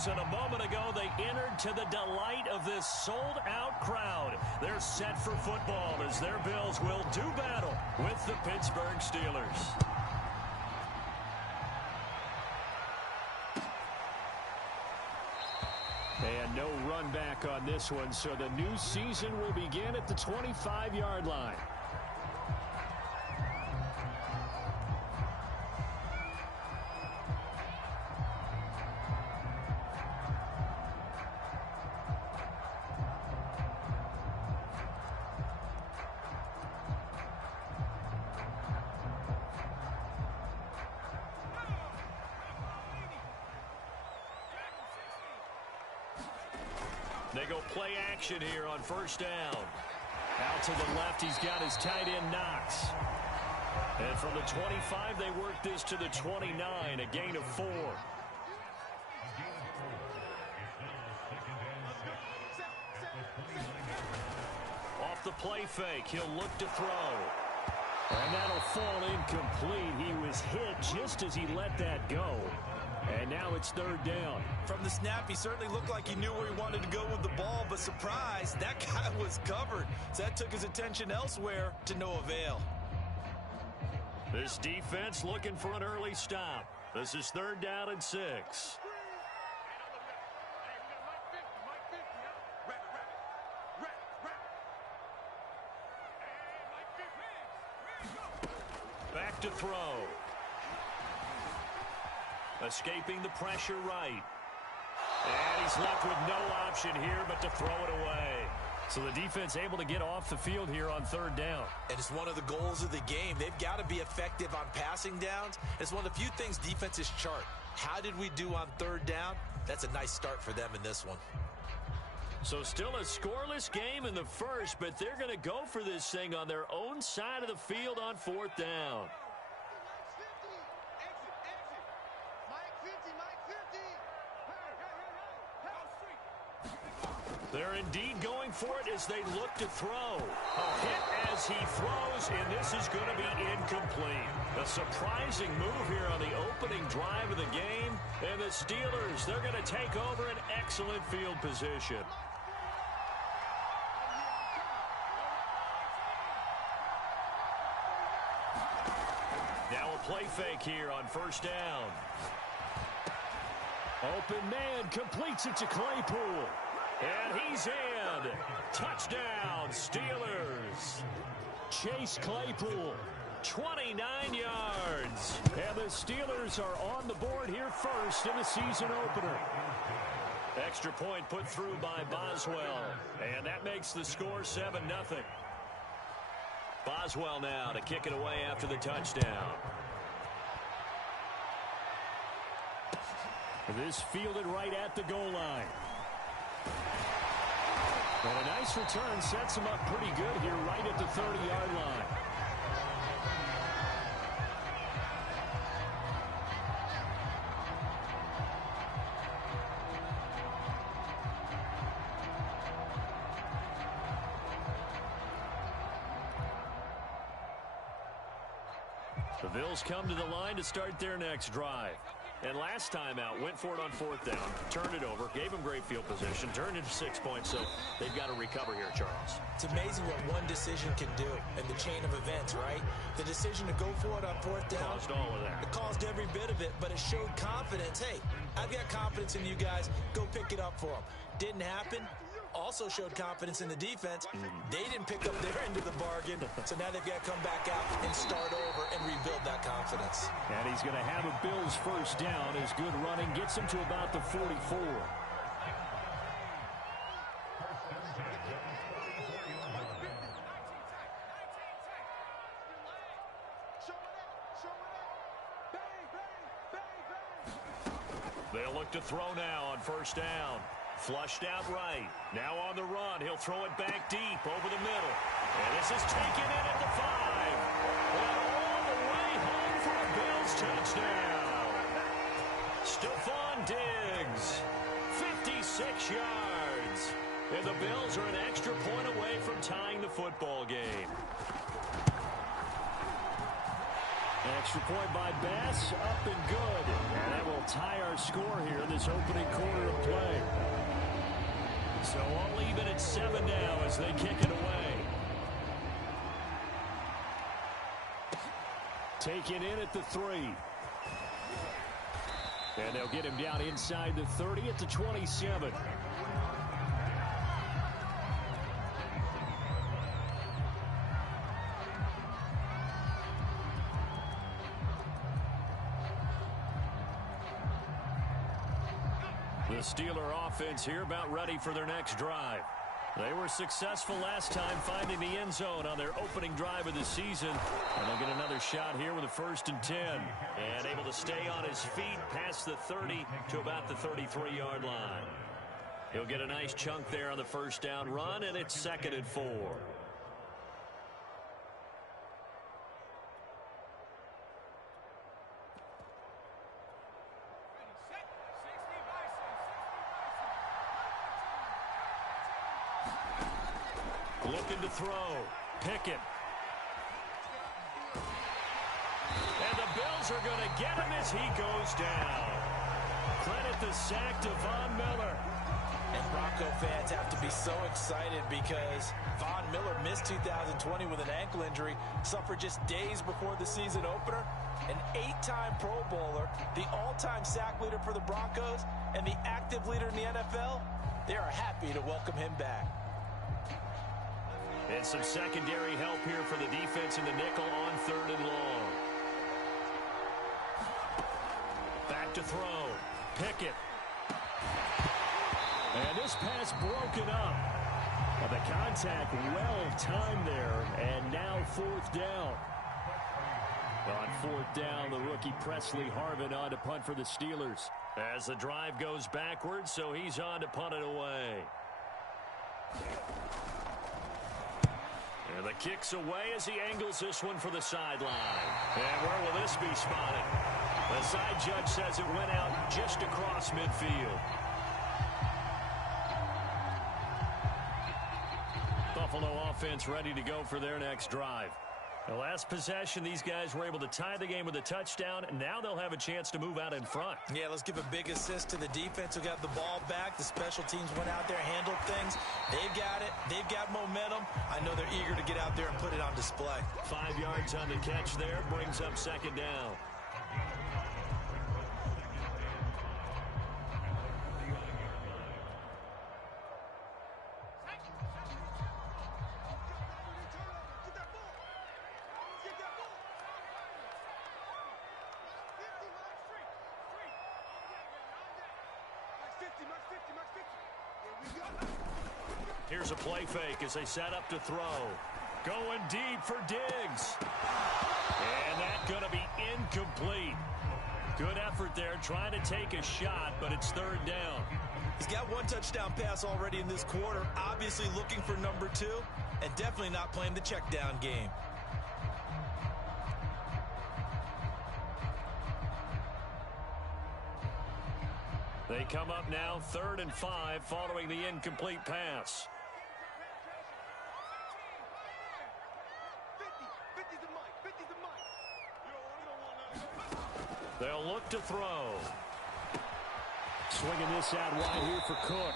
Bills, and a moment ago they entered to the delight of this sold-out crowd. They're set for football as their Bills will do battle with the Pittsburgh Steelers. And no run back on this one, so the new season will begin at the 25-yard line. They go play action here on first down. Out to the left, he's got his tight end Knox. And from the 25, they work this to the 29, a gain of 4. Off the play fake, he'll look to throw. And that'll fall incomplete. He was hit just as he let that go. And now it's third down. From the snap, he certainly looked like he knew where he wanted to go with the ball, but surprise, that guy was covered. So that took his attention elsewhere to no avail. This defense looking for an early stop. This is third down and 6. Back to throw. Escaping the pressure right. And he's left with no option here but to throw it away. So the defense able to get off the field here on third down. And it's one of the goals of the game. They've got to be effective on passing downs. It's one of the few things defenses chart. How did we do on third down? That's a nice start for them in this one. So still a scoreless game in the first, but they're going to go for this thing on their own side of the field on fourth down. They're indeed going for it as they look to throw. A hit as he throws, and this is going to be incomplete. A surprising move here on the opening drive of the game. And the Steelers, they're going to take over an excellent field position. Now a play fake here on first down. Open man completes it to Claypool. And he's in. Touchdown, Steelers. Chase Claypool, 29 yards. And the Steelers are on the board here first in the season opener. Extra point put through by Boswell. And that makes the score 7-0. Boswell now to kick it away after the touchdown. This fielded right at the goal line. And a nice return sets him up pretty good here right at the 30-yard line. The Bills come to the line to start their next drive. And last time out, went for it on fourth down, turned it over, gave them great field position, turned into 6 points, so they've got to recover here, Charles. It's amazing what one decision can do in the chain of events, right? The decision to go for it on fourth down. Caused all of that. It caused every bit of it, but it showed confidence. Hey, I've got confidence in you guys. Go pick it up for them. Didn't happen. Also showed confidence in the defense. They didn't pick up their end of the bargain, so now they've got to come back out and start over and rebuild that confidence. And he's going to have a Bills first down as good running gets him to about the 44. They'll look to throw now on first down. Flushed out right. Now on the run. He'll throw it back deep over the middle. And this is taken in at the 5. And all the way home for a Bills touchdown. Stephon Diggs, 56 yards. And the Bills are an extra point away from tying the football game. Extra point by Bass, up and good. And that will tie our score here in this opening quarter of play. So all even at 7 now as they kick it away. Taken in at the 3. And they'll get him down inside the 30 at the 27. The Steeler offense here about ready for their next drive. They were successful last time finding the end zone on their opening drive of the season. And they'll get another shot here with a 1st and 10. And able to stay on his feet past the 30 to about the 33-yard line. He'll get a nice chunk there on the 1st down run, and it's 2nd and 4. Looking to throw. Pickett. And the Bills are going to get him as he goes down. Credit the sack to Von Miller. And Bronco fans have to be so excited because Von Miller missed 2020 with an ankle injury, suffered just days before the season opener. An 8-time Pro Bowler, the all-time sack leader for the Broncos, and the active leader in the NFL. They are happy to welcome him back. And some secondary help here for the defense in the nickel on 3rd and long. Back to throw. Pickett. And this pass broken up. But the contact well timed there. And now 4th down. On 4th down, the rookie Presley Harvin on to punt for the Steelers. As the drive goes backwards, so he's on to punt it away. And the kick's away as he angles this one for the sideline. And where will this be spotted? The side judge says it went out just across midfield. Buffalo offense ready to go for their next drive. The last possession, these guys were able to tie the game with a touchdown, and now they'll have a chance to move out in front. Yeah, let's give a big assist to the defense who got the ball back. The special teams went out there, handled things. They've got it. They've got momentum. I know they're eager to get out there and put it on display. 5 yards on the catch there, brings up 2nd down. Here's a play fake as they set up to throw. Going deep for Diggs. And that's going to be incomplete. Good effort there trying to take a shot, but it's 3rd down. He's got 1 touchdown pass already in this quarter. Obviously looking for number 2, and definitely not playing the check down game. They come up now 3rd and 5 following the incomplete pass. They'll look to throw. Swinging this out wide here for Cook.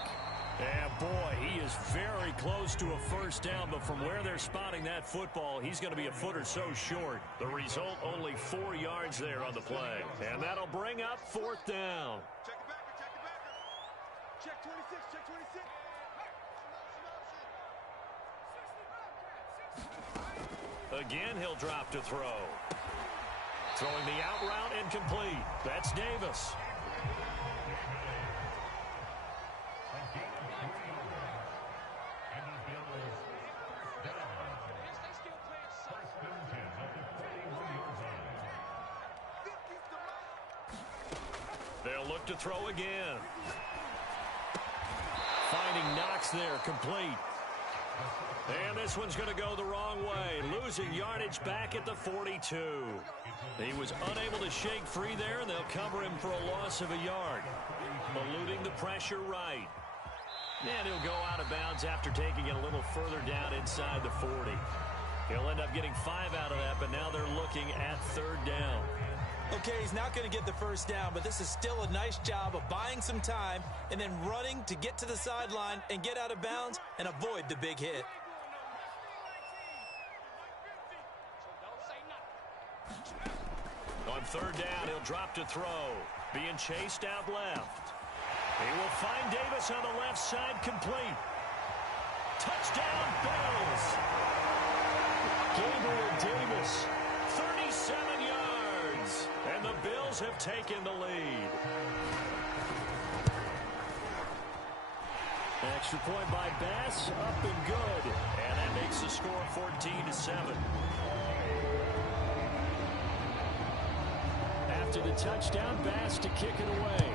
And boy, he is very close to a 1st down, but from where they're spotting that football, he's going to be a foot or so short. The result, only 4 yards there on the play. And that'll bring up 4th down. Check the backer, check the backer. Check 26, check 26. Again, he'll drop to throw. Throwing the out route incomplete. That's Davis. They'll look to throw again. Finding Knox there, complete. And this one's going to go the wrong way. Losing yardage back at the 42. He was unable to shake free there, and they'll cover him for a loss of a yard. Eluding the pressure right. And he'll go out of bounds after taking it a little further down inside the 40. He'll end up getting 5 out of that, but now they're looking at 3rd down. Okay, he's not going to get the first down, but this is still a nice job of buying some time and then running to get to the sideline and get out of bounds and avoid the big hit. On 3rd down, he'll drop to throw. Being chased out left. He will find Davis on the left side, complete. Touchdown, Bills! Gabriel Davis, 37 yards. And the Bills have taken the lead. An extra point by Bass, up and good. And that makes the score 14-7. After the touchdown, Bass to kick it away.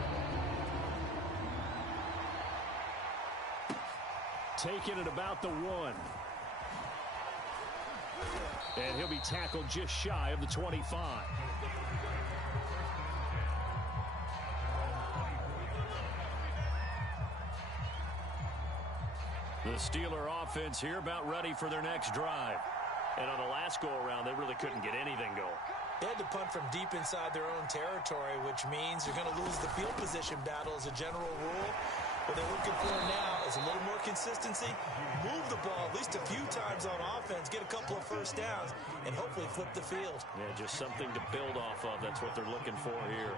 Taking it about the 1. And he'll be tackled just shy of the 25. The Steeler offense here about ready for their next drive. And on the last go-around, they really couldn't get anything going. They had to punt from deep inside their own territory, which means you're going to lose the field position battle as a general rule. What they're looking for now is a little more consistency, move the ball at least a few times on offense, get a couple of first downs, and hopefully flip the field. Yeah, just something to build off of. That's what they're looking for here.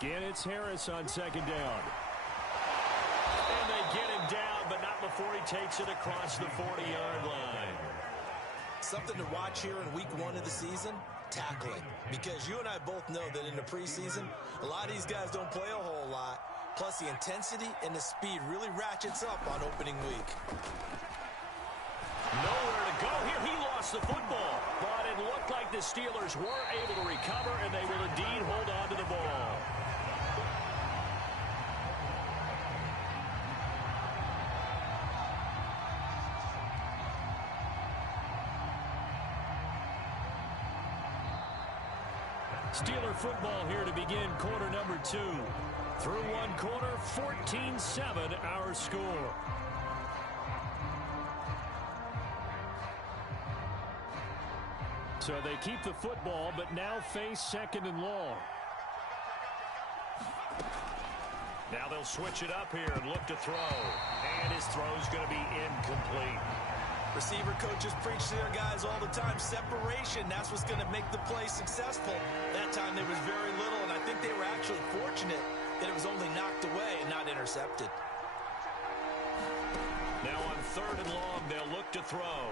Again, it's Harris on 2nd down. And they get him down, but not before he takes it across the 40-yard line. Something to watch here in week 1 of the season, tackling. Because you and I both know that in the preseason, a lot of these guys don't play a whole lot. Plus, the intensity and the speed really ratchets up on opening week. Nowhere to go here. He lost the football. But it looked like the Steelers were able to recover, and they will indeed hold on to the ball. Steeler football here to begin quarter number 2. Through 1 quarter, 14-7 our score. So they keep the football, but now face 2nd and long. Now they'll switch it up here and look to throw. And his throw's going to be incomplete. Receiver coaches preach to their guys all the time. Separation, that's what's going to make the play successful. That time there was very little, and I think they were actually fortunate that it was only knocked away and not intercepted. Now on 3rd and long, they'll look to throw.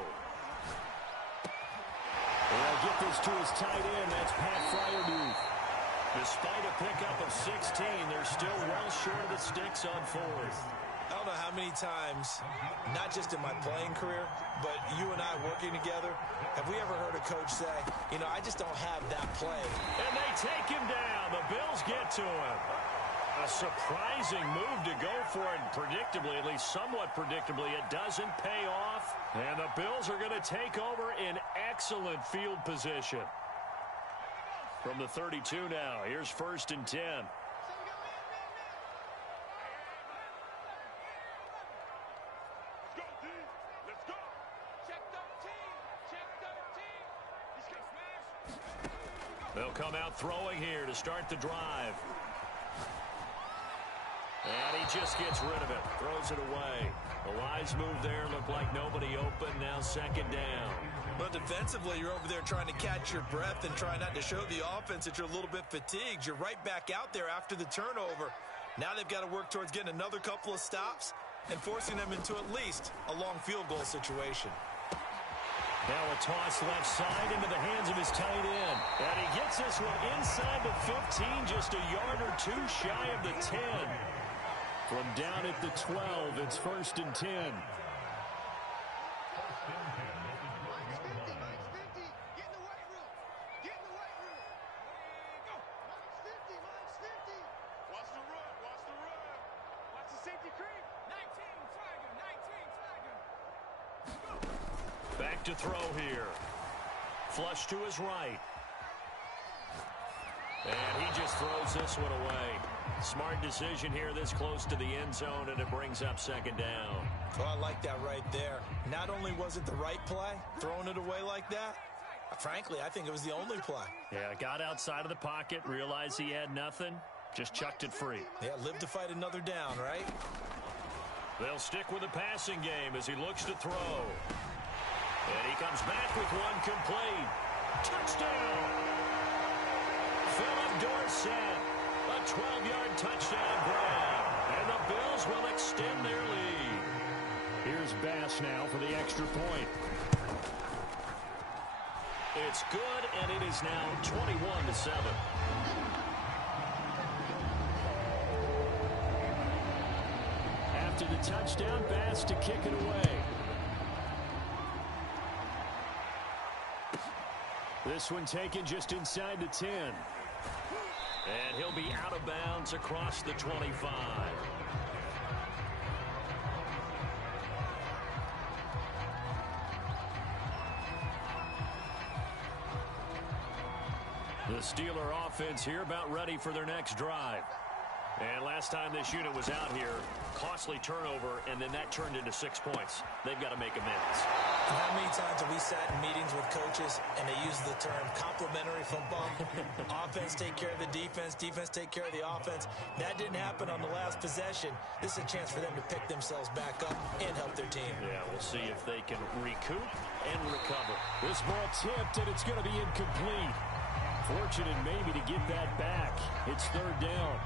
They'll get this to his tight end. That's Pat Fryermuth. Despite a pickup of 16, they're still well short of the sticks on 4th. I don't know how many times, not just in my playing career, but you and I working together, have we ever heard a coach say, you know, I just don't have that play. And they take him down. The Bills get to him. A surprising move to go for it. Predictably, at least somewhat predictably, it doesn't pay off. And the Bills are going to take over in excellent field position. From the 32 now, here's 1st and 10. They'll come out throwing here to start the drive. And he just gets rid of it. Throws it away. A wise move there. Looked like nobody open. Now 2nd down. But defensively, you're over there trying to catch your breath and try not to show the offense that you're a little bit fatigued. You're right back out there after the turnover. Now they've got to work towards getting another couple of stops and forcing them into at least a long field goal situation. Now a toss left side into the hands of his tight end. And he gets this one inside the 15, just a yard or 2 shy of the 10. From down at the 12, it's 1st and 10. Back to throw here. Flush to his right. And he just throws this one away. Smart decision here this close to the end zone, and it brings up second down. Well, I like that right there. Not only was it the right play, throwing it away like that, frankly, I think it was the only play. Yeah, got outside of the pocket, realized he had nothing, just chucked it free. Yeah, live to fight another down, right? They'll stick with the passing game as he looks to throw. And he comes back with one complete. Touchdown! Philip Dorsett, a 12-yard touchdown grab. And the Bills will extend their lead. Here's Bass now for the extra point. It's good, and it is now 21-7. After the touchdown, Bass to kick it away. This one taken just inside the 10. And he'll be out of bounds across the 25. The Steeler offense here about ready for their next drive. And last time this unit was out here, costly turnover, and then that turned into 6 points. They've got to make amends. How many times have we sat in meetings with coaches and they use the term complementary football? Offense take care of the defense, defense take care of the offense. That didn't happen on the last possession. This is a chance for them to pick themselves back up and help their team. Yeah, we'll see if they can recoup and recover. This ball tipped, and it's going to be incomplete. Fortunate maybe to get that back. It's third down.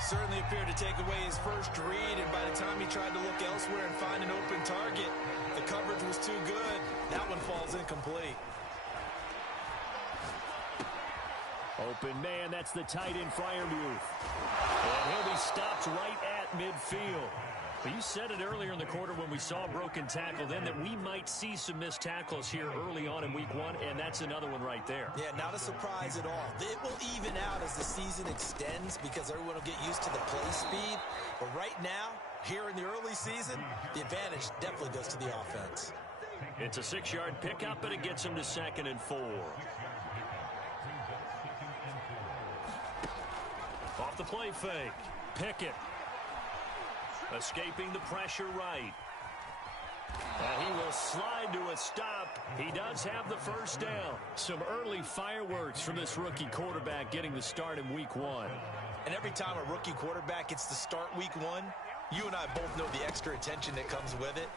Certainly appeared to take away his first read, and by the time he tried to look elsewhere and find an open target, the coverage was too good. That one falls incomplete. Open man, that's the tight end Freiermuth. And he'll be stopped right at midfield. But you said it earlier in the quarter when we saw a broken tackle then that we might see some missed tackles here early on in week one, and that's another one right there. Yeah, not a surprise at all. It will even out as the season extends because everyone will get used to the play speed. But right now, here in the early season, the advantage definitely goes to the offense. It's a 6-yard pickup, and it gets him to 2nd and 4. Off the play fake. Pickett. Escaping the pressure right. And he will slide to a stop. He does have the first down. Some early fireworks from this rookie quarterback getting the start in week one. And every time a rookie quarterback gets to start week one, you and I both know the extra attention that comes with it.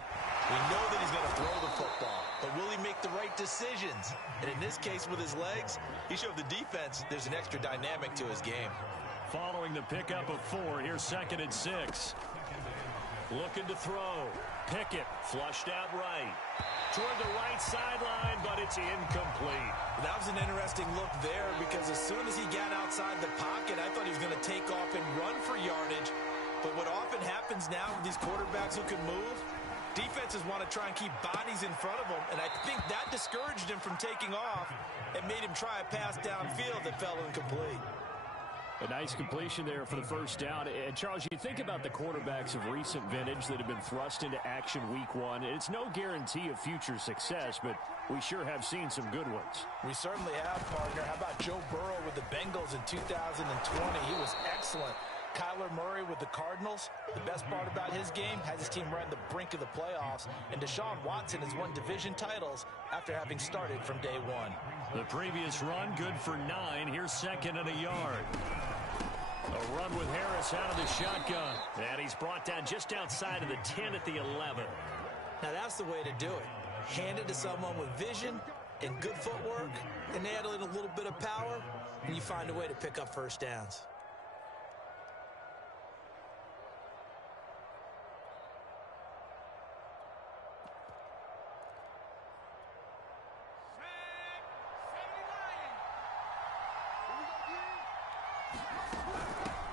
We know that he's going to throw the football, but will he make the right decisions? And in this case with his legs, he showed the defense there's an extra dynamic to his game. Following the pickup of 4, here's 2nd and 6. Looking to throw. Pickett flushed out right. Toward the right sideline, but it's incomplete. That was an interesting look there because as soon as he got outside the pocket, I thought he was going to take off and run for yardage. But what often happens now with these quarterbacks who can move, defenses want to try and keep bodies in front of them, and I think that discouraged him from taking off and made him try a pass downfield that fell incomplete. A nice completion there for the first down. And Charles, you think about the quarterbacks of recent vintage that have been thrust into action week one. It's no guarantee of future success, but we sure have seen some good ones. We certainly have, partner. How about Joe Burrow with the Bengals in 2020? He was excellent. Kyler Murray with the Cardinals. The best part about his game has his team right on the brink of the playoffs. And Deshaun Watson has won division titles after having started from day one. The previous run, good for 9. Here's 2nd and a yard. A run with Harris out of the shotgun. And he's brought down just outside of the 10 at the 11. Now that's the way to do it. Hand it to someone with vision and good footwork, and add in a little bit of power, and you find a way to pick up first downs.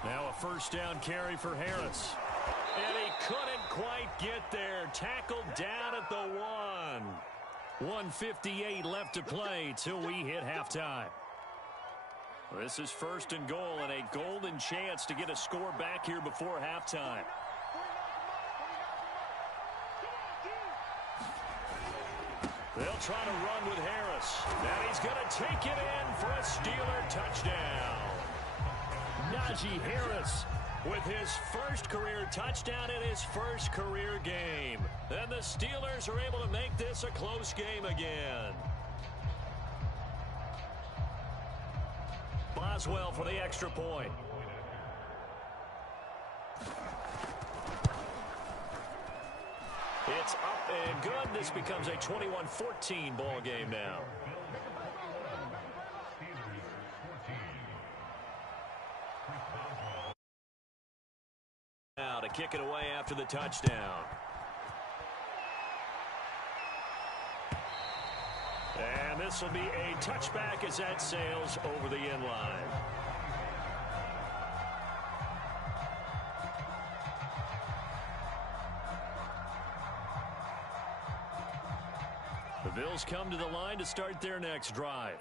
Now a first down carry for Harris. And he couldn't quite get there. Tackled down at the 1. 1:58 left to play till we hit halftime. This is 1st and goal and a golden chance to get a score back here before halftime. They'll try to run with Harris. Now he's going to take it in for a Steeler touchdown. Najee Harris with his first career touchdown in his first career game. And the Steelers are able to make this a close game again. Boswell for the extra point. It's up and good. This becomes a 21-14 ball game now. Now to kick it away after the touchdown. And this will be a touchback as that sails over the end line. The Bills come to the line to start their next drive.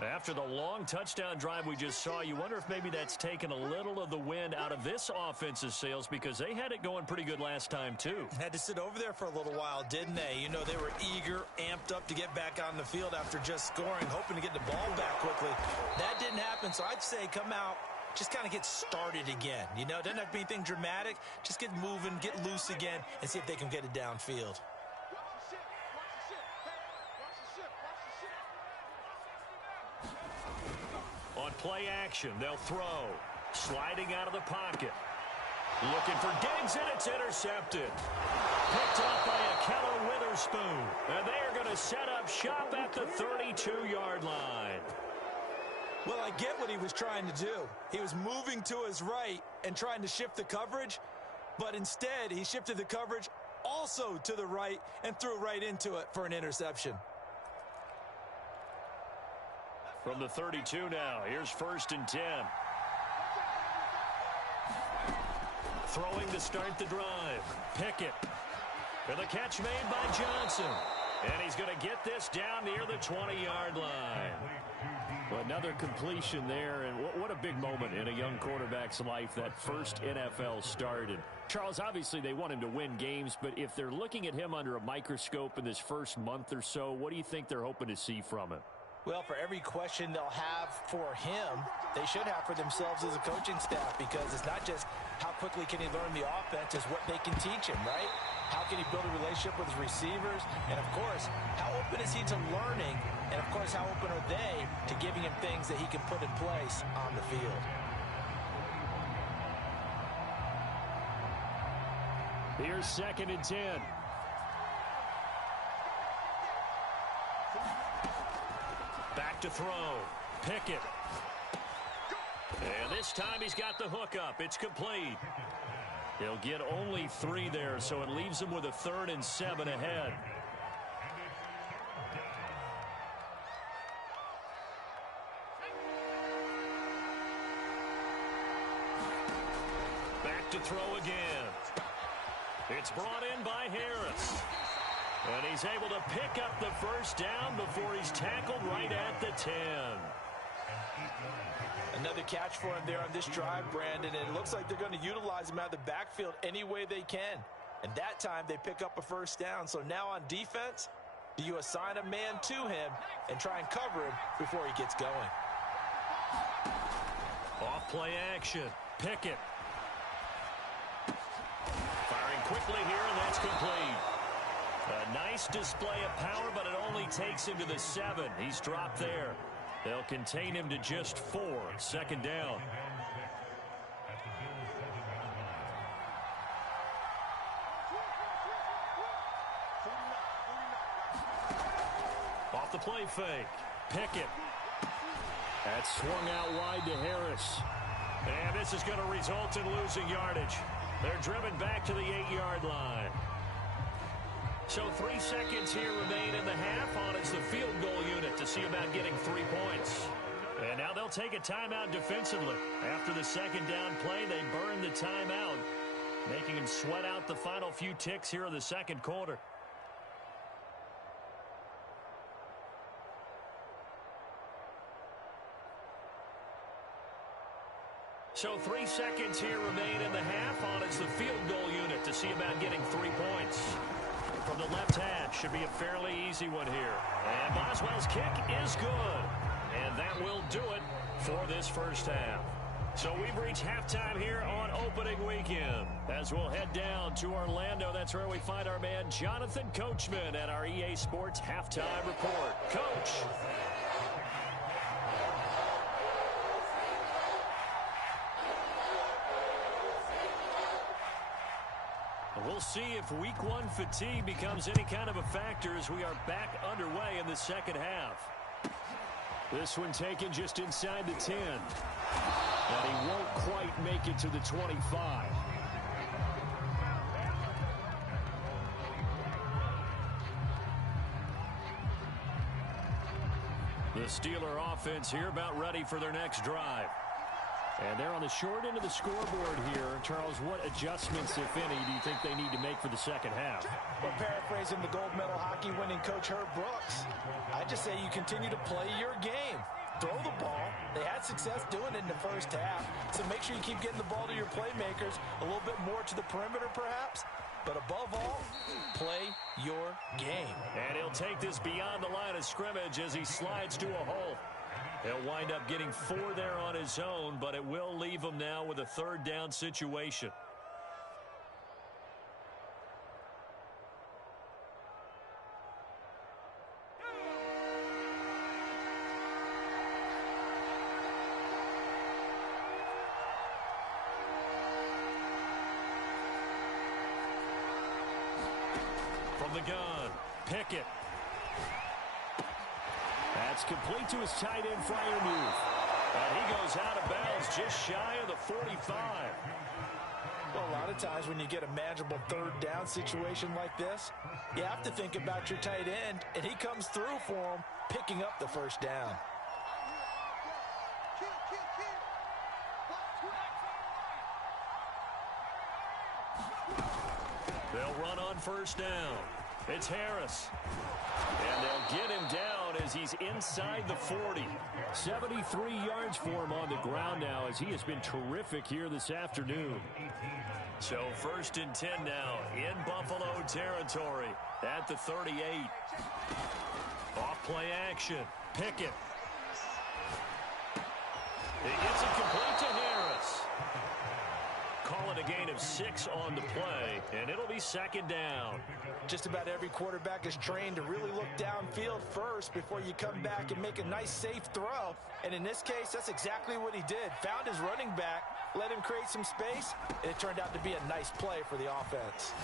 After the long touchdown drive we just saw, you wonder if maybe that's taken a little of the wind out of this offense's sails, because they had it going pretty good last time too. Had to sit over there for a little while, didn't they? You know, they were eager, amped up to get back on the field after just scoring, hoping to get the ball back quickly. That didn't happen, so I'd say come out, just kind of get started again. You know, it doesn't have to be anything dramatic. Just get moving, get loose again, and see if they can get it downfield. On play action, they'll throw. Sliding out of the pocket. Looking for Diggs, and it's intercepted. Picked up by a Keller Witherspoon. And they are going to set up shop at the 32-yard line. Well, I get what he was trying to do. He was moving to his right and trying to shift the coverage, but instead he shifted the coverage also to the right and threw right into it for an interception. From the 32 now, here's 1st and 10. Throwing to start the drive. Pickett. And the catch made by Johnson. And he's going to get this down near the 20-yard line. Well, another completion there, and what a big moment in a young quarterback's life, that first NFL start. And Charles, obviously they want him to win games, but if they're looking at him under a microscope in this first month or so, what do you think they're hoping to see from him? Well, for every question they'll have for him, they should have for themselves as a coaching staff, because it's not just how quickly can he learn the offense, it's what they can teach him, right? How can he build a relationship with his receivers? And, of course, how open is he to learning? And, of course, how open are they to giving him things that he can put in place on the field? Here's 2nd and 10. Back to throw. Pickett. And this time he's got the hook up. It's complete. He'll get only 3 there, so it leaves him with a 3rd and 7 ahead. Back to throw again. It's brought in by Harris. And he's able to pick up the first down before he's tackled right at the 10. Another catch for him there on this drive, Brandon. And it looks like they're going to utilize him out of the backfield any way they can. And that time they pick up a first down. So now on defense, do you assign a man to him and try and cover him before he gets going? Off play action. Pickett. Firing quickly here, and that's complete. A nice display of power, but it only takes him to the 7. He's dropped there. They'll contain him to just 4. 2nd down. Off the play fake. Pickett. That's swung out wide to Harris. And this is going to result in losing yardage. They're driven back to the 8-yard line. So 3 seconds here remain in the half. On is the field goal unit to see about getting 3 points. And now they'll take a timeout defensively. After the 2nd down play, they burn the timeout, making him sweat out the final few ticks here in the 2nd quarter. So 3 seconds here remain in the half. On is the field goal unit to see about getting 3 points. From the left hash, should be a fairly easy one here. And Boswell's kick is good. And that will do it for this first half. So we've reached halftime here on opening weekend. As we'll head down to Orlando, that's where we find our man Jonathan Coachman at our EA Sports Halftime Report. Coach. We'll see if week one fatigue becomes any kind of a factor as we are back underway in the second half. This one taken just inside the 10. And he won't quite make it to the 25. The Steeler offense here about ready for their next drive. And they're on the short end of the scoreboard here. Charles, what adjustments, if any, do you think they need to make for the second half? Well, paraphrasing the gold medal hockey winning coach Herb Brooks, I just say you continue to play your game. Throw the ball. They had success doing it in the first half, so make sure you keep getting the ball to your playmakers, a little bit more to the perimeter perhaps, but above all, play your game. And he'll take this beyond the line of scrimmage as he slides to a hole. He'll wind up getting 4 there on his own, but it will leave him now with a third down situation. From the gun, Pickett. That's complete to his tight end, Freiermuth. And he goes out of bounds just shy of the 45. Well, a lot of times when you get a manageable third down situation like this, you have to think about your tight end, and he comes through for him, picking up the first down. They'll run on first down. It's Harris. And they'll get him down as he's inside the 40. 73 yards for him on the ground now as he has been terrific here this afternoon. So 1st and 10 now in Buffalo territory at the 38. Off play action. Pickett. He gets it complete to Harris. Call it a gain of 6 on the play, and it'll be 2nd down. Just about every quarterback is trained to really look downfield first before you come back and make a nice, safe throw. And in this case, that's exactly what he did. Found his running back, let him create some space, and it turned out to be a nice play for the offense.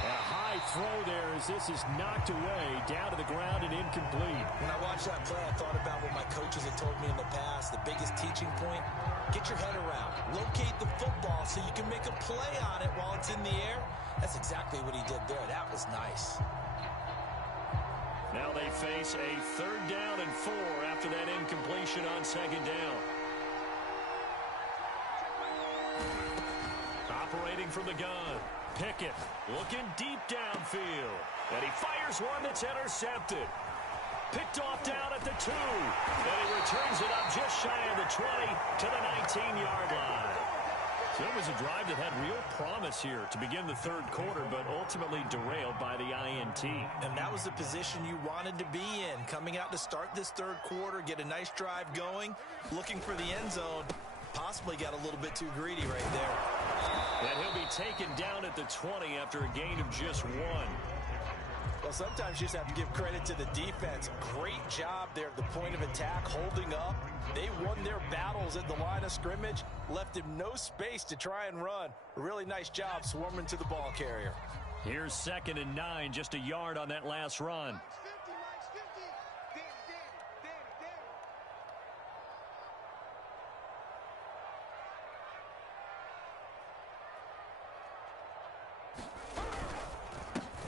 A high throw there as this is knocked away, down to the ground and incomplete. When I watched that play, I thought about what my coaches had told me in the past. The biggest teaching point, get your head around. Locate the football so you can make a play on it while it's in the air. That's exactly what he did there. That was nice. Now they face a 3rd down and 4 after that incompletion on 2nd down. Operating from the gun. Pickett looking deep downfield. And he fires one that's intercepted. Picked off down at the 2. And he returns it up just shy of the 20 to the 19-yard line. So it was a drive that had real promise here to begin the 3rd quarter, but ultimately derailed by the INT. And that was the position you wanted to be in. Coming out to start this 3rd quarter, get a nice drive going, looking for the end zone. Possibly got a little bit too greedy right there. And he'll be taken down at the 20 after a gain of just 1. Well, sometimes you just have to give credit to the defense. Great job there at the point of attack, holding up. They won their battles at the line of scrimmage, left him no space to try and run. A really nice job swarming to the ball carrier. Here's 2nd and 9, just a yard on that last run.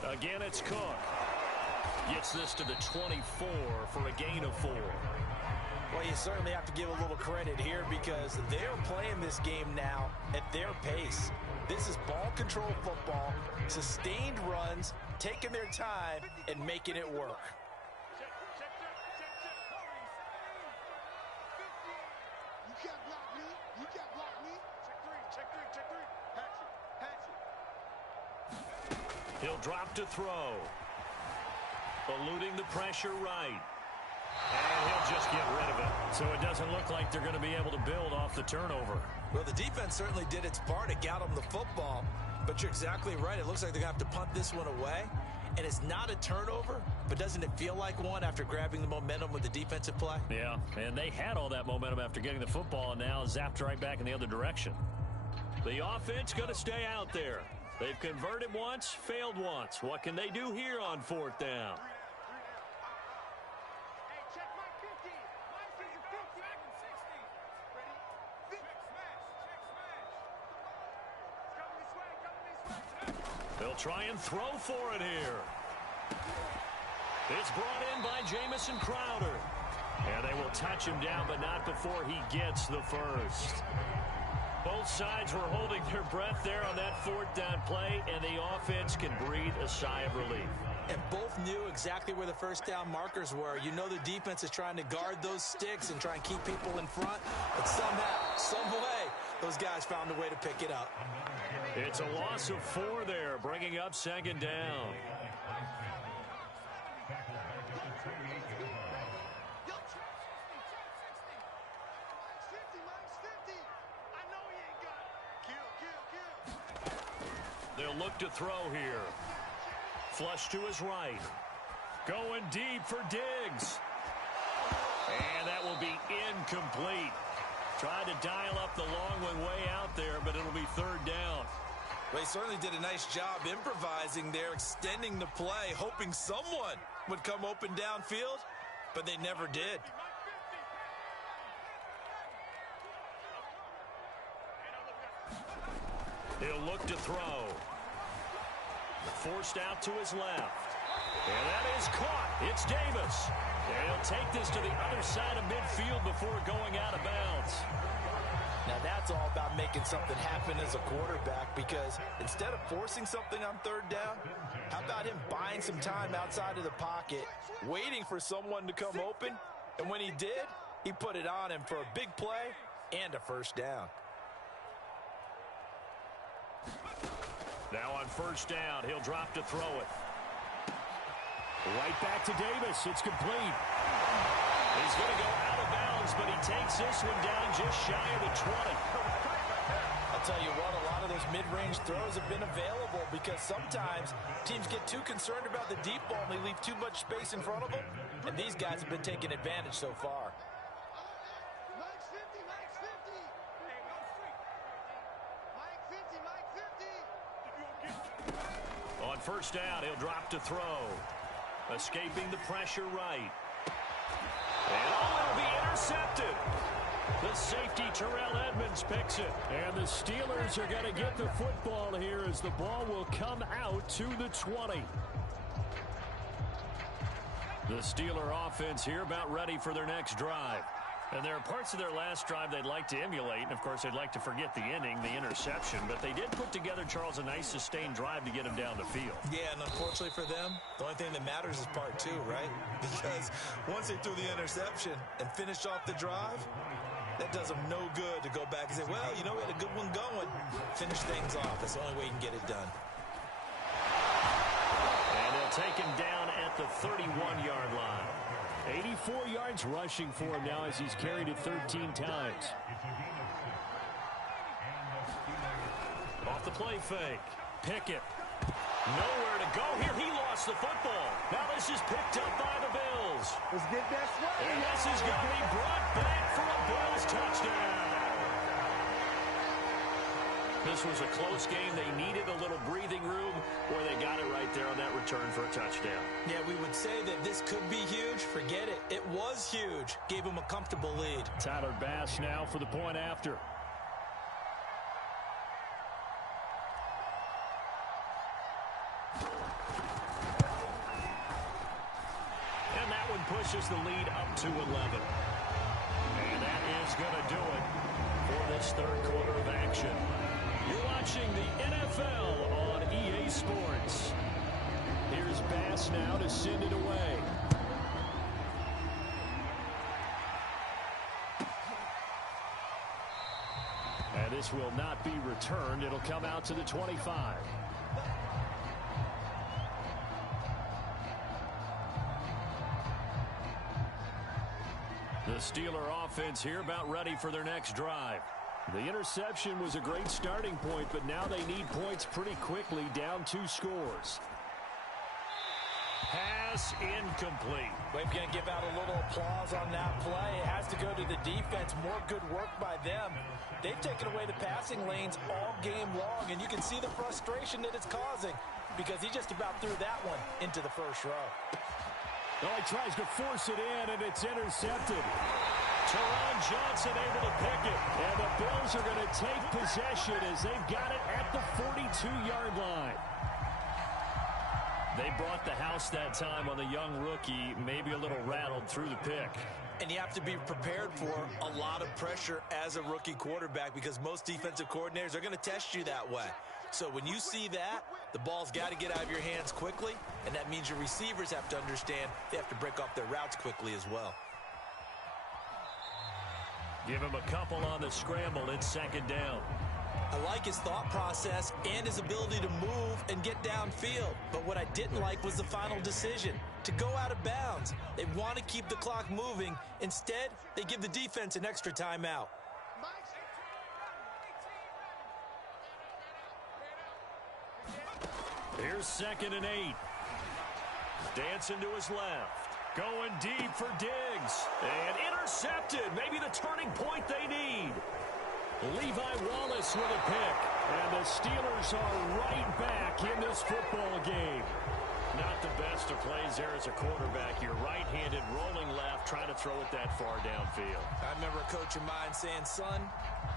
Again, it's Cook. Gets this to the 24 for a gain of 4. Well, you certainly have to give a little credit here because they're playing this game now at their pace. This is ball control football, sustained runs, taking their time, and making it work. You can't block me. You can't block me. Check three. Hatch it. He'll drop to throw. Eluding the pressure right. And he'll just get rid of it. So it doesn't look like they're going to be able to build off the turnover. Well, the defense certainly did its part to get them the football. But you're exactly right. It looks like they're going to have to punt this one away. And it's not a turnover, but doesn't it feel like one after grabbing the momentum with the defensive play? Yeah, and they had all that momentum after getting the football and now zapped right back in the other direction. The offense going to stay out there. They've converted once, failed once. What can they do here on 4th down? They'll try and throw for it here. It's brought in by Jamison Crowder. And they will touch him down, but not before he gets the first. Both sides were holding their breath there on that 4th down play, and the offense can breathe a sigh of relief. And both knew exactly where the first down markers were. You know the defense is trying to guard those sticks and try and keep people in front. But somehow, some way, those guys found a way to pick it up. It's a loss of 4 there, bringing up 2nd down. They'll look to throw here. Flush to his right. Going deep for Diggs. And that will be incomplete. Tried to dial up the long one way out there, but it'll be 3rd down. Well, he certainly did a nice job improvising there, extending the play, hoping someone would come open downfield, but they never did. He'll look to throw. Forced out to his left. And that is caught. It's Davis. And he'll take this to the other side of midfield before going out of bounds. Now that's all about making something happen as a quarterback, because instead of forcing something on 3rd down, how about him buying some time outside of the pocket, waiting for someone to come open, and when he did, he put it on him for a big play and a first down. Now on 1st down, he'll drop to throw it. Right back to Davis. It's complete. He's going to go out of bounds, but he takes this one down just shy of the 20. I'll tell you what, a lot of those mid-range throws have been available because sometimes teams get too concerned about the deep ball and they leave too much space in front of them, and these guys have been taking advantage so far. On 1st down, he'll drop to throw. Escaping the pressure right. And it'll be intercepted. The safety, Terrell Edmonds, picks it. And the Steelers are going to get the football here as the ball will come out to the 20. The Steeler offense here about ready for their next drive. And there are parts of their last drive they'd like to emulate. And, of course, they'd like to forget the inning, the interception. But they did put together, Charles, a nice sustained drive to get him down the field. Yeah, and unfortunately for them, the only thing that matters is part 2, right? Because once they threw the interception and finished off the drive, that does them no good to go back and say, well, you know, we had a good one going. Finish things off. That's the only way you can get it done. And they'll take him down at the 31-yard line. 84 yards rushing for him now as he's carried it 13 times. Off the play fake. Pickett. Nowhere to go here. He lost the football. Now this is picked up by the Bills. Let's get that swag. And this is going to be brought back for a Bills touchdown. This was a close game. They needed a little breathing room, or they got it right there on that return for a touchdown. Yeah, we would say that this could be huge. Forget it. It was huge. Gave them a comfortable lead. Tyler Bass now for the point after. And that one pushes the lead up to 11. And that is going to do it for this 3rd quarter of action. You're watching the NFL on EA Sports. Here's Bass now to send it away. And this will not be returned. It'll come out to the 25. The Steeler offense here about ready for their next drive. The interception was a great starting point, but now they need points pretty quickly, down 2 scores. Pass incomplete. We're going to give out a little applause on that play. It has to go to the defense. More good work by them. They've taken away the passing lanes all game long, and you can see the frustration that it's causing because he just about threw that one into the first row. Oh, he tries to force it in, and it's intercepted. Teron Johnson able to pick it, and the Bills are going to take possession as they've got it at the 42-yard line. They brought the house that time on the young rookie, maybe a little rattled through the pick. And you have to be prepared for a lot of pressure as a rookie quarterback because most defensive coordinators are going to test you that way. So when you see that, the ball's got to get out of your hands quickly, and that means your receivers have to understand they have to break off their routes quickly as well. Give him a couple on the scramble. It's second down. I like his thought process and his ability to move and get downfield. But what I didn't like was the final decision, to go out of bounds. They want to keep the clock moving. Instead, they give the defense an extra timeout. Here's 2nd and 8. Dancing to his left. Going deep for Diggs. And intercepted. Maybe the turning point they need. Levi Wallace with a pick. And the Steelers are right back in this football game. Not the best of plays there as a quarterback. You're right-handed, rolling left, trying to throw it that far downfield. I remember a coach of mine saying, son,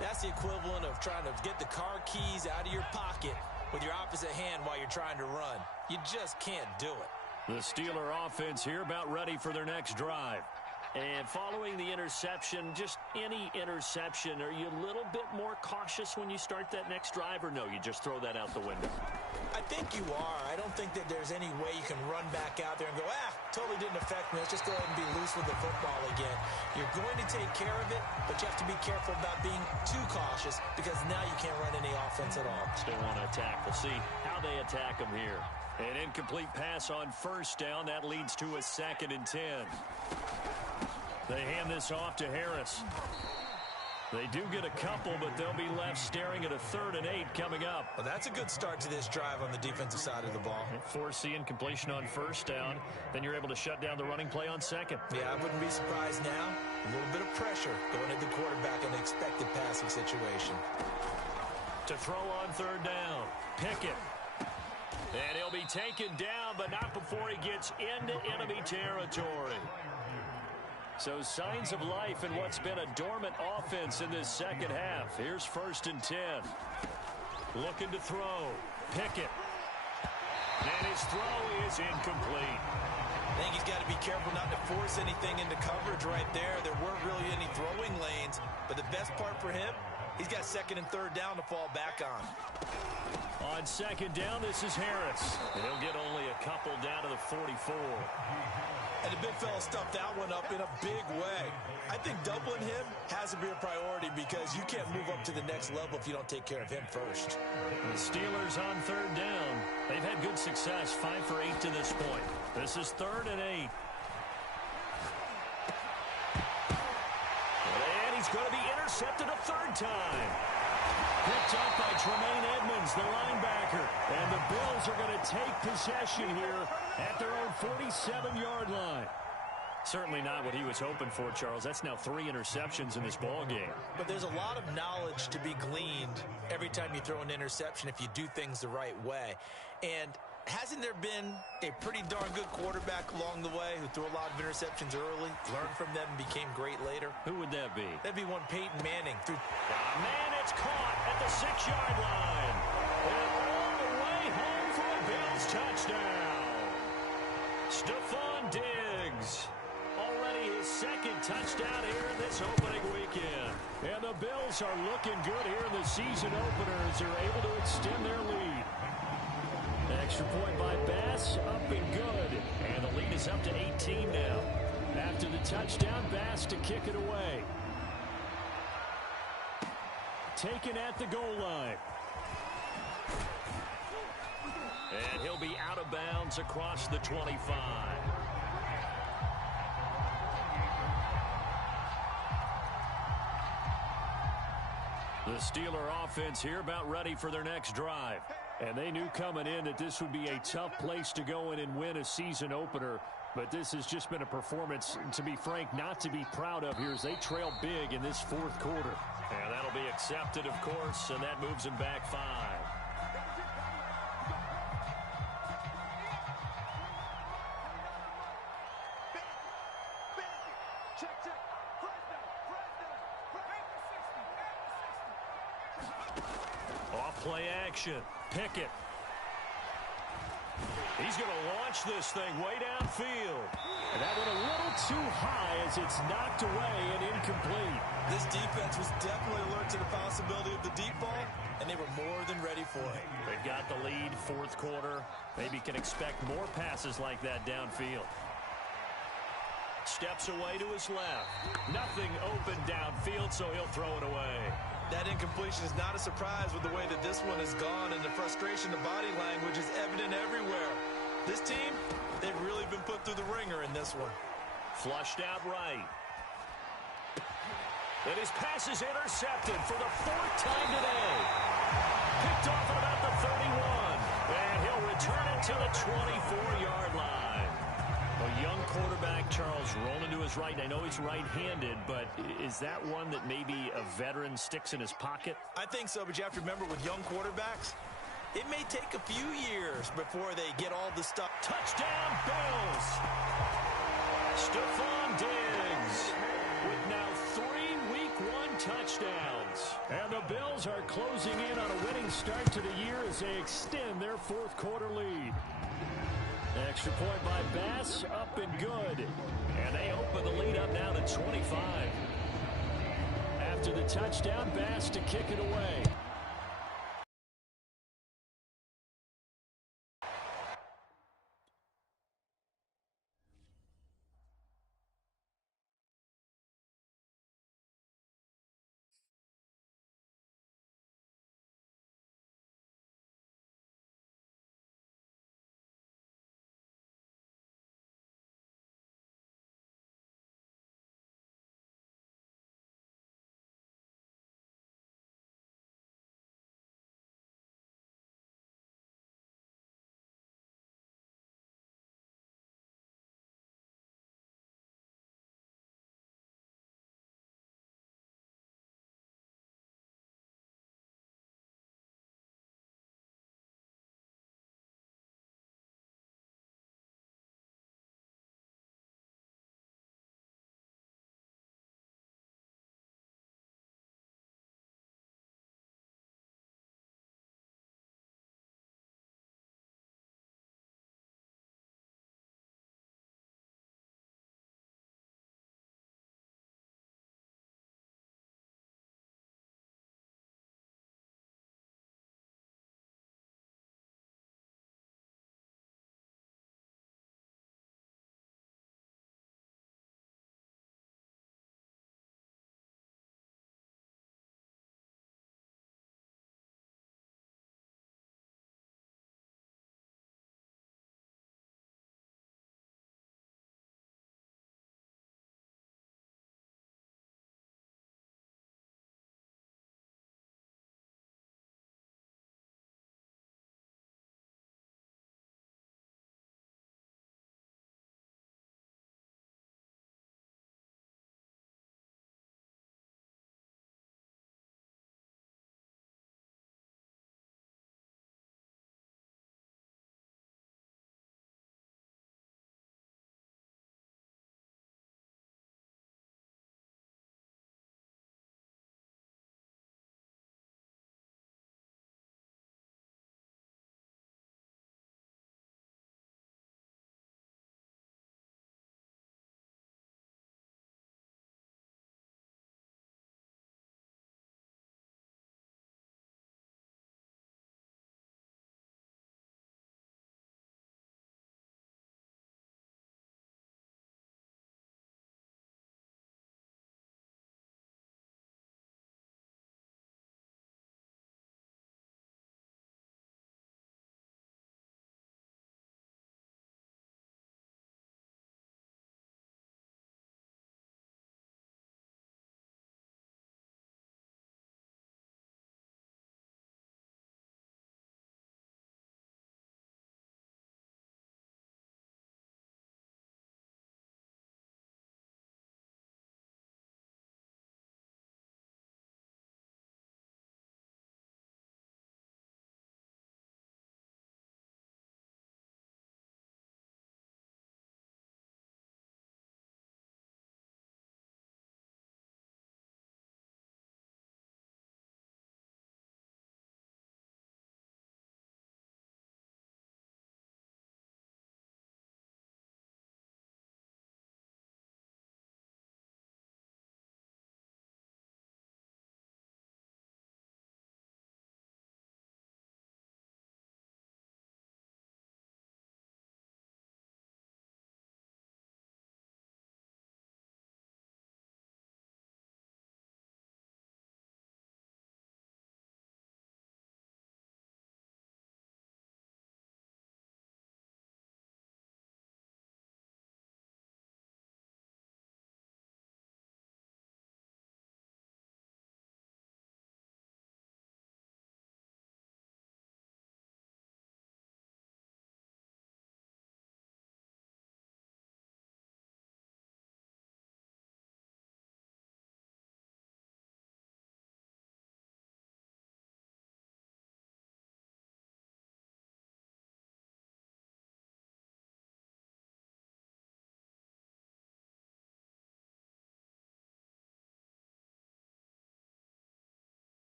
that's the equivalent of trying to get the car keys out of your pocket with your opposite hand while you're trying to run. You just can't do it. The Steeler offense here about ready for their next drive. And following the interception, just any interception, are you a little bit more cautious when you start that next drive, or no, you just throw that out the window? I think you are. I don't think that there's any way you can run back out there and go, totally didn't affect me. Let's just go ahead and be loose with the football again. You're going to take care of it, but you have to be careful about being too cautious because now you can't run any offense at all. Still want to attack. We'll see how they attack them here. An incomplete pass on first down. That leads to a 2nd and 10. They hand this off to Harris. They do get a couple, but they'll be left staring at a 3rd and 8 coming up. Well, that's a good start to this drive on the defensive side of the ball. Force the incompletion on first down. Then you're able to shut down the running play on 2nd. Yeah, I wouldn't be surprised now. A little bit of pressure going at the quarterback in an expected passing situation. To throw on 3rd down. Pickett. And he'll be taken down, but not before he gets into enemy territory. So signs of life in what's been a dormant offense in this second half. Here's 1st and 10. Looking to throw. Pickett. And his throw is incomplete. I think he's got to be careful not to force anything into coverage right there. There weren't really any throwing lanes, but the best part for him, he's got 2nd and 3rd down to fall back on. On 2nd down, this is Harris. And he'll get only a couple down to the 44. And the big fella stuffed that one up in a big way. I think doubling him has to be a priority because you can't move up to the next level if you don't take care of him first. The Steelers on 3rd down. They've had good success, 5 for 8 to this point. This is 3rd and 8. And he's going to be intercepted a 3rd time. Picked up by Tremaine Edmonds, the linebacker. And the Bills are going to take possession here at their own 47-yard line. Certainly not what he was hoping for, Charles. That's now 3 interceptions in this ball game. But there's a lot of knowledge to be gleaned every time you throw an interception if you do things the right way. And hasn't there been a pretty darn good quarterback along the way who threw a lot of interceptions early, learned from them, and became great later? Who would that be? That'd be one Peyton Manning. Man, it's caught at the 6-yard line. And all the way home for a Bills touchdown. Stephon Diggs. Already his 2nd touchdown here in this opening weekend. And the Bills are looking good here in the season opener as they're able to extend their lead. Extra point by Bass, up and good. And the lead is up to 18 now. After the touchdown, Bass to kick it away. Taken at the goal line. And he'll be out of bounds across the 25. The Steeler offense here about ready for their next drive. And they knew coming in that this would be a tough place to go in and win a season opener. But this has just been a performance, to be frank, not to be proud of here as they trail big in this fourth quarter. And that'll be accepted, of course, and that moves them back 5. Off play action. Pickett. He's going to launch this thing way downfield. And that went a little too high as it's knocked away and incomplete. This defense was definitely alert to the possibility of the deep ball, and they were more than ready for it. They've got the lead, fourth quarter. Maybe can expect more passes like that downfield. Steps away to his left. Nothing open downfield, so he'll throw it away. That incompletion is not a surprise with the way that this one has gone, and the frustration, the body language is evident everywhere. This team, they've really been put through the ringer in this one. Flushed out right. And his pass is intercepted for the 4th time today. Picked off at about the 31. And he'll return it to the 24-yard line. A young quarterback, Charles, rolling to his right. And I know he's right-handed, but is that one that maybe a veteran sticks in his pocket? I think so, but you have to remember with young quarterbacks, it may take a few years before they get all the stuff. Touchdown, Bills! Stephon Diggs with now 3 Week 1 touchdowns. And the Bills are closing in on a winning start to the year as they extend their fourth quarter lead. Extra point by Bass, up and good. And they open the lead up now to 25. After the touchdown, Bass to kick it away.